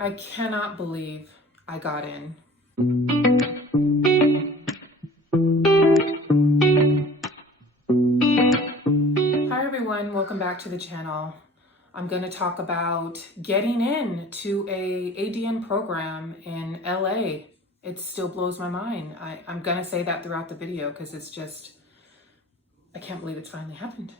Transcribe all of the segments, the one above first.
I cannot believe I got in. Hi everyone, welcome back to the channel. I'm going to talk about getting in to a ADN program in LA. It still blows my mind. I'm going to say that throughout the video because it's just, I can't believe it's finally happened.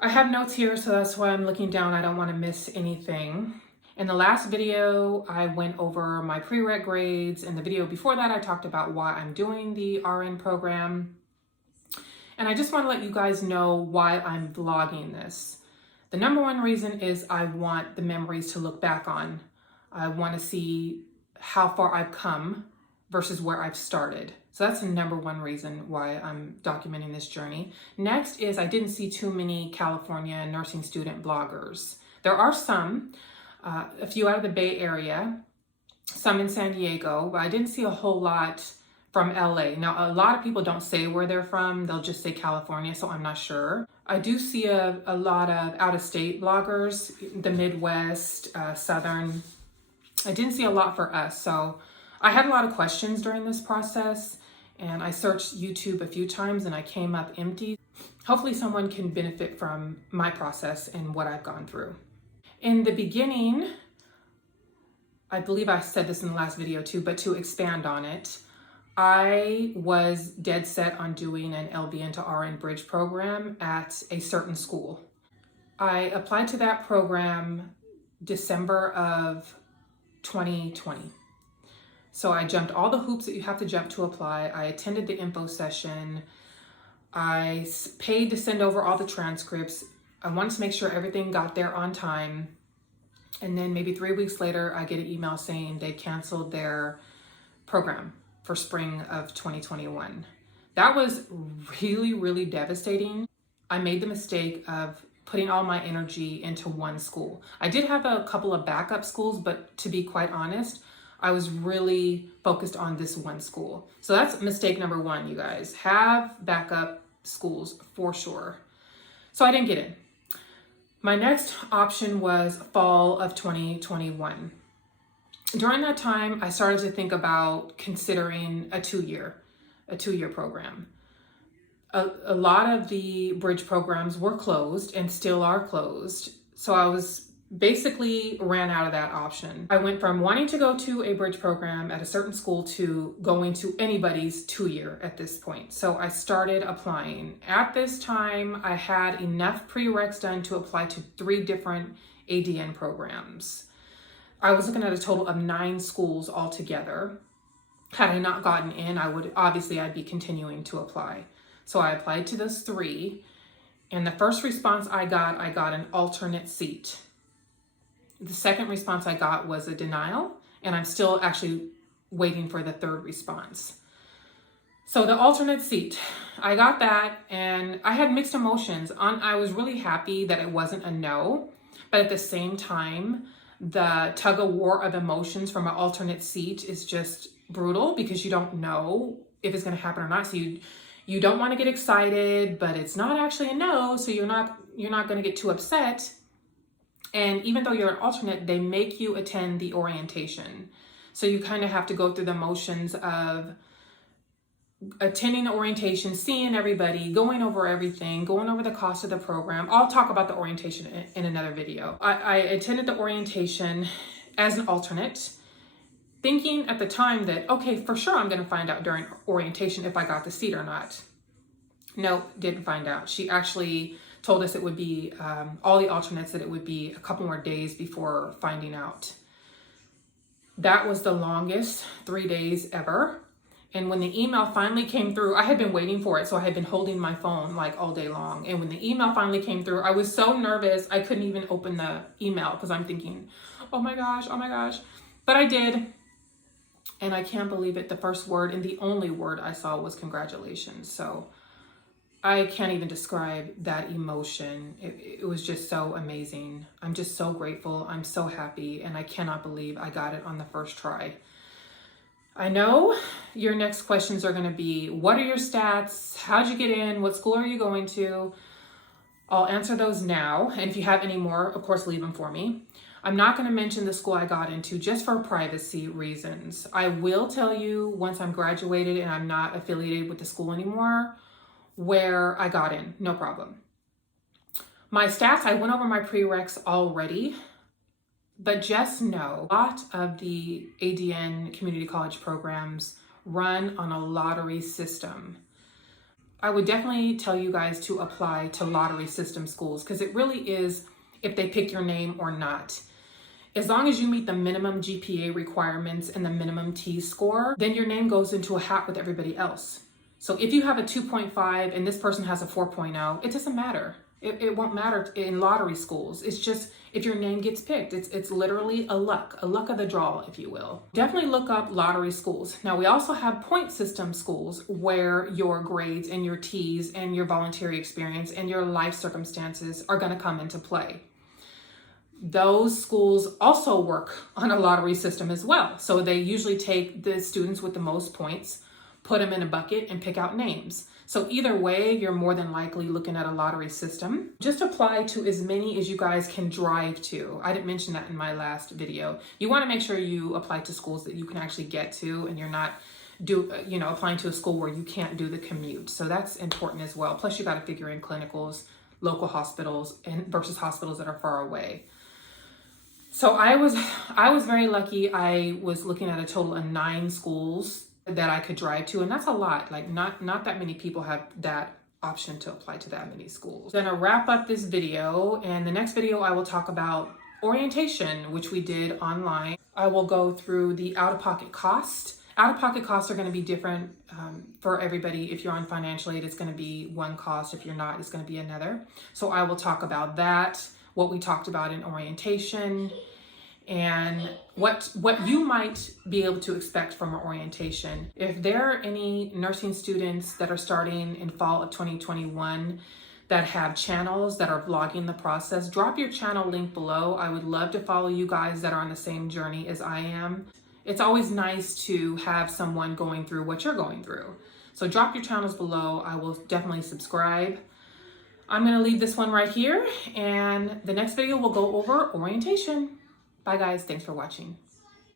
I have notes here, so that's why I'm looking down. I don't want to miss anything. In the last video, I went over my prereq grades. In the video before that, I talked about why I'm doing the RN program. And I just want to let you guys know why I'm vlogging this. The number one reason is I want the memories to look back on. I want to see how far I've come versus where I've started. So that's the number one reason why I'm documenting this journey. Next is I didn't see too many California nursing student bloggers. There are some, a few out of the Bay Area, some in San Diego, but I didn't see a whole lot from LA. Now, a lot of people don't say where they're from. They'll just say California, so I'm not sure. I do see a lot of out-of-state bloggers, the Midwest, Southern. I didn't see a lot for us, so I had a lot of questions during this process, and I searched YouTube a few times and I came up empty. Hopefully someone can benefit from my process and what I've gone through. In the beginning, I believe I said this in the last video too, but to expand on it, I was dead set on doing an LVN to RN bridge program at a certain school. I applied to that program December of 2020. So I jumped all the hoops that you have to jump to apply. I attended the info session. I paid to send over all the transcripts. I wanted to make sure everything got there on time. And then maybe 3 weeks later, I get an email saying they canceled their program for spring of 2021. That was really, really devastating. I made the mistake of putting all my energy into one school. I did have a couple of backup schools, but to be quite honest, I was really focused on this one school. So that's mistake number one, you guys. Have backup schools for sure. So I didn't get in. My next option was fall of 2021. During that time, I started to think about considering a two-year program. A lot of the bridge programs were closed and still are closed. So I was basically ran out of that option. I went from wanting to go to a bridge program at a certain school to going to anybody's 2-year at this point. So I started applying. At this time, I had enough prereqs done to apply to 3 different ADN programs. I was looking at a total of 9 schools altogether. Had I not gotten in, I'd be continuing to apply. So I applied to those 3. And the first response I got an alternate seat. The second response I got was a denial, and I'm still actually waiting for the third response. So the alternate seat, I got that, and I had mixed emotions. I was really happy that it wasn't a no, but at the same time, the tug of war of emotions from an alternate seat is just brutal because you don't know if it's going to happen or not. So you don't want to get excited, but it's not actually a no, so you're not going to get too upset. And even though you're an alternate, they make you attend the orientation. So you kind of have to go through the motions of attending the orientation, seeing everybody, going over everything, going over the cost of the program. I'll talk about the orientation in another video. I attended the orientation as an alternate, thinking at the time that, okay, for sure I'm going to find out during orientation if I got the seat or not. No, didn't find out. She actually told us it would be, all the alternates, that it would be a couple more days before finding out. That was the longest 3 days ever. And when the email finally came through, I had been waiting for it. So I had been holding my phone like all day long. And when the email finally came through, I was so nervous. I couldn't even open the email because I'm thinking, oh my gosh. But I did. And I can't believe it. The first word and the only word I saw was congratulations. So I can't even describe that emotion. It was just so amazing. I'm just so grateful. I'm so happy. And I cannot believe I got it on the first try. I know your next questions are going to be, what are your stats? How'd you get in? What school are you going to? I'll answer those now. And if you have any more, of course, leave them for me. I'm not going to mention the school I got into just for privacy reasons. I will tell you once I'm graduated and I'm not affiliated with the school anymore where I got in, no problem. My stats, I went over my prereqs already, but just know a lot of the ADN community college programs run on a lottery system. I would definitely tell you guys to apply to lottery system schools because it really is if they pick your name or not. As long as you meet the minimum GPA requirements and the minimum T score, then your name goes into a hat with everybody else. So if you have a 2.5 and this person has a 4.0, it doesn't matter. It won't matter in lottery schools. It's just if your name gets picked, it's literally a luck of the draw, if you will. Definitely look up lottery schools. Now we also have point system schools where your grades and your T's and your voluntary experience and your life circumstances are going to come into play. Those schools also work on a lottery system as well. So they usually take the students with the most points, put them in a bucket and pick out names. So either way, you're more than likely looking at a lottery system. Just apply to as many as you guys can drive to. I didn't mention that in my last video. You want to make sure you apply to schools that you can actually get to and you're not applying to a school where you can't do the commute. So that's important as well. Plus you got to figure in clinicals, local hospitals and versus hospitals that are far away. So I was very lucky. I was looking at a total of 9 schools that I could drive to, and that's a lot. Like not that many people have that option to apply to that many schools. I'm gonna wrap up this video, and the next video I will talk about orientation, which we did online. I will go through the out-of-pocket cost. Out-of-pocket costs are going to be different for everybody. If you're on financial aid, it's going to be one cost. If you're not, it's going to be another. So I will talk about that, what we talked about in orientation, and what you might be able to expect from an orientation. If there are any nursing students that are starting in fall of 2021 that have channels that are vlogging the process, drop your channel link below. I would love to follow you guys that are on the same journey as I am. It's always nice to have someone going through what you're going through. So drop your channels below. I will definitely subscribe. I'm going to leave this one right here, and the next video will go over orientation. Bye guys, thanks for watching.